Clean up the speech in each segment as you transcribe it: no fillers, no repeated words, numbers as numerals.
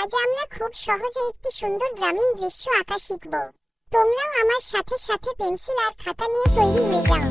আজ আমরা খুব সহজে একটি সুন্দর গ্রামীণ দৃশ্য আঁকা শিখব। তোমরাও আমার সাথে সাথে পেন্সিল আর খাতা নিয়ে তৈরি হয়ে যাও।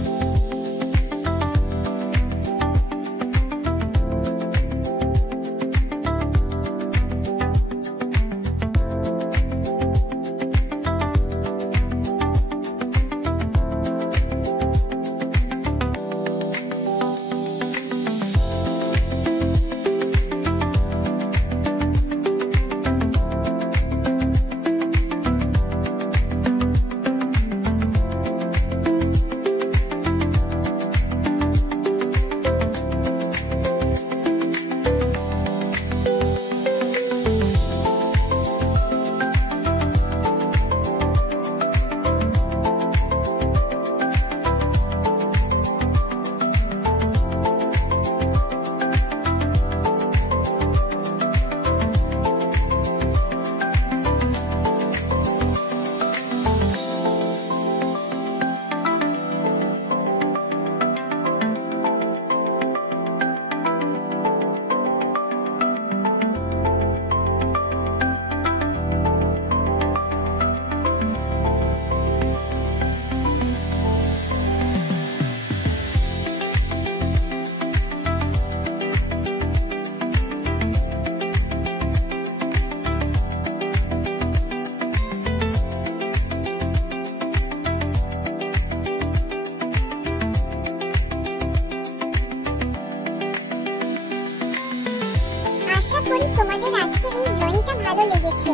আশা করি তোমাদের আজকের এই ড্রয়িংটা ভালো লেগেছে।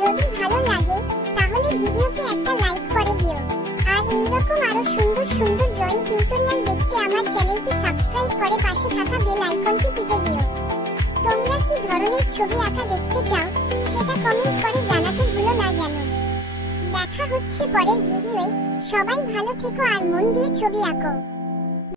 যদি ভালো লাগে তাহলে ভিডিওতে একটা লাইক করে দিও। আর এইরকম আরো সুন্দর সুন্দর ড্রয়িং টিউটোরিয়াল দেখতে আমার চ্যানেলটি সাবস্ক্রাইব করে পাশে থাকা বেল আইকনটি টিপে দিও। তোমরা কি ধরনের ছবি আঁকা দেখতে চাও সেটা কমেন্ট করে জানাতে ভুলো না যেন। দেখা হচ্ছে পরের ভিডিওয়ে। সবাই ভালো থেকো আর মন দিয়ে ছবি আঁকো।